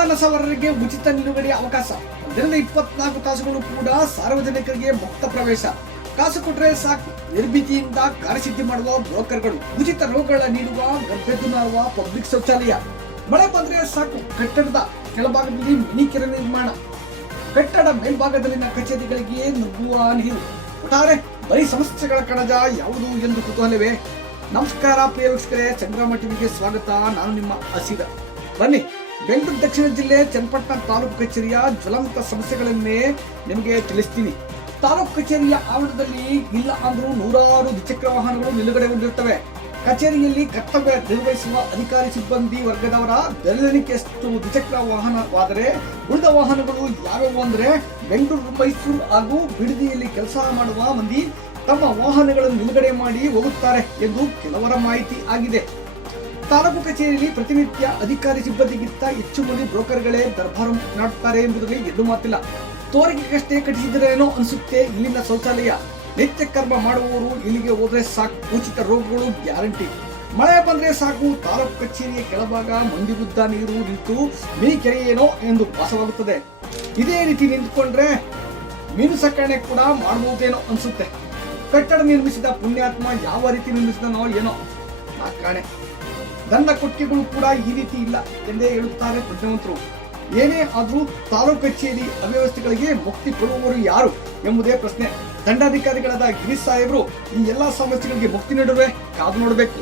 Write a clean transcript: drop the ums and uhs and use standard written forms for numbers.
ವಾಹನ ಸವಾರರಿಗೆ ಉಚಿತ ನಿಲುಗಡೆ ಅವಕಾಶ, ದಿನದ 24 ತಾಸುಗಳು ಕೂಡ ಸಾರ್ವಜನಿಕರಿಗೆ ಮುಕ್ತ ಪ್ರವೇಶ. ಕಾಸು ಕೊಟ್ಟರೆ ಸಾಕು, ನಿರ್ಭೀತಿಯಿಂದ ಕಾರ್ಯಸಿದ್ಧಿ ಮಾಡುವ ಬ್ರೋಕರ್ಗಳು, ಉಚಿತ ರೋಗಗಳ ನೀಡುವ ಗರ್ಭೆದ್ದು ನಾರುವ ಪಬ್ಲಿಕ್ ಶೌಚಾಲಯ. ಮಳೆ ಬಂದ್ರೆ ಸಾಕು, ಕಟ್ಟಡದ ಕೆಳಭಾಗದಲ್ಲಿ ಮಿನಿ ಕೆರೆ ನಿರ್ಮಾಣ, ಕಟ್ಟಡ ಮೇಲ್ಭಾಗದಲ್ಲಿನ ಕಚೇರಿಗಳಿಗೆ ನುಗ್ಗುವ ನೀರು. ಒಟ್ಟಾರೆ ಬರೀ ಸಮಸ್ಯೆಗಳ ಕಣಜ ಯಾವುದು ಎಂದು ಕುತೂಹಲವೇ? ನಮಸ್ಕಾರ ಪ್ರಿಯ ವೀಕ್ಷಕರೇ, ಸಂಗ್ರಾಮ ಟಿವಿಗೆ ಸ್ವಾಗತ. ನಾನು ನಿಮ್ಮ ಹಸಿರ. ಬನ್ನಿ, ಬೆಂಗಳೂರು ದಕ್ಷಿಣ ಜಿಲ್ಲೆ ಚನ್ನಪಟ್ಟಣ ತಾಲೂಕು ಕಚೇರಿಯ ಜ್ವಲಂತ ಸಮಸ್ಯೆಗಳನ್ನೇ ನಿಮಗೆ ತಿಳಿಸ್ತೀನಿ. ತಾಲೂಕು ಕಚೇರಿಯ ಆವರಣದಲ್ಲಿ ಇಲ್ಲ ಅಂದ್ರೂ ನೂರಾರು ದ್ವಿಚಕ್ರ ವಾಹನಗಳು ನಿಲುಗಡೆಗೊಂಡಿರುತ್ತವೆ. ಕಚೇರಿಯಲ್ಲಿ ಕರ್ತವ್ಯ ನಿರ್ವಹಿಸುವ ಅಧಿಕಾರಿ ಸಿಬ್ಬಂದಿ ವರ್ಗದವರ ಬೆರಳೆಣಿಕೆಯಷ್ಟು ದ್ವಿಚಕ್ರ ವಾಹನವಾದರೆ ಉಳಿದ ವಾಹನಗಳು ಯಾವ್ಯಾವು ಅಂದ್ರೆ ಬೆಂಗಳೂರು, ಮೈಸೂರು ಹಾಗೂ ಬಿಡದಿಯಲ್ಲಿ ಕೆಲಸ ಮಾಡುವ ಮಂದಿ ತಮ್ಮ ವಾಹನಗಳನ್ನು ನಿಲುಗಡೆ ಮಾಡಿ ಹೋಗುತ್ತಾರೆ ಎಂದು ಕೆಲವರ ಮಾಹಿತಿ ಆಗಿದೆ. ತಾಲೂಕು ಕಚೇರಿಯಲ್ಲಿ ಪ್ರತಿನಿತ್ಯ ಅಧಿಕಾರಿ ಸಿಬ್ಬಂದಿಗಿಂತ ಹೆಚ್ಚು ಮಂದಿ ಬ್ರೋಕರ್ಗಳೇ ದರ್ಬಾರು ಮಾಡುತ್ತಾರೆ ಎಂಬುದರಲ್ಲಿ ಎದ್ದು ಮಾತಿಲ್ಲ. ತೋರಿಕೆಗಷ್ಟೇ ಕಟ್ಟಿಸಿದರೇನೋ ಅನಿಸುತ್ತೆ ಇಲ್ಲಿನ ಶೌಚಾಲಯ. ನಿತ್ಯ ಕರ್ಮ ಮಾಡುವವರು ಇಲ್ಲಿಗೆ ಹೋದ್ರೆ ಸಾಕು, ಉಚಿತ ರೋಗಗಳು ಗ್ಯಾರಂಟಿ. ಮಳೆ ಬಂದ್ರೆ ಸಾಕು, ತಾಲೂಕು ಕಚೇರಿಯ ಕೆಳಭಾಗ ಮಂದಿಗುದ್ದ ನೀರು ನಿಂತು ಮಿನಿ ಕೆರೆಯೇನೋ ಎಂದು ಭಾಸವಾಗುತ್ತದೆ. ಇದೇ ರೀತಿ ನಿಂತುಕೊಂಡ್ರೆ ಮೀನು ಸಾಕಣೆ ಕೂಡ ಮಾಡಬಹುದೇನೋ ಅನಿಸುತ್ತೆ. ಕಟ್ಟಡ ನಿರ್ಮಿಸಿದ ಪುಣ್ಯಾತ್ಮ ಯಾವ ರೀತಿ ನಿರ್ಮಿಸಿದನೋ ಏನೋ ಆ ಕಾಣೆ. ದಂಡ ಕೊಟ್ಟಿಗೆಗಳು ಕೂಡ ಈ ರೀತಿ ಇಲ್ಲ ಎಂದೇ ಹೇಳುತ್ತಾರೆ ಪ್ರಜ್ಞಾವಂತರು. ಏನೇ ಆದ್ರೂ ತಾಲೂಕು ಕಚೇರಿ ಅವ್ಯವಸ್ಥೆಗಳಿಗೆ ಮುಕ್ತಿ ಕೊಡುವವರು ಯಾರು ಎಂಬುದೇ ಪ್ರಶ್ನೆ. ದಂಡಾಧಿಕಾರಿಗಳಾದ ಗಿರೀಶ್ ಸಾಹೇಬರು ಈ ಎಲ್ಲಾ ಸಮಸ್ಯೆಗಳಿಗೆ ಮುಕ್ತಿ ನೀಡುವೆ ಕಾದು ನೋಡಬೇಕು.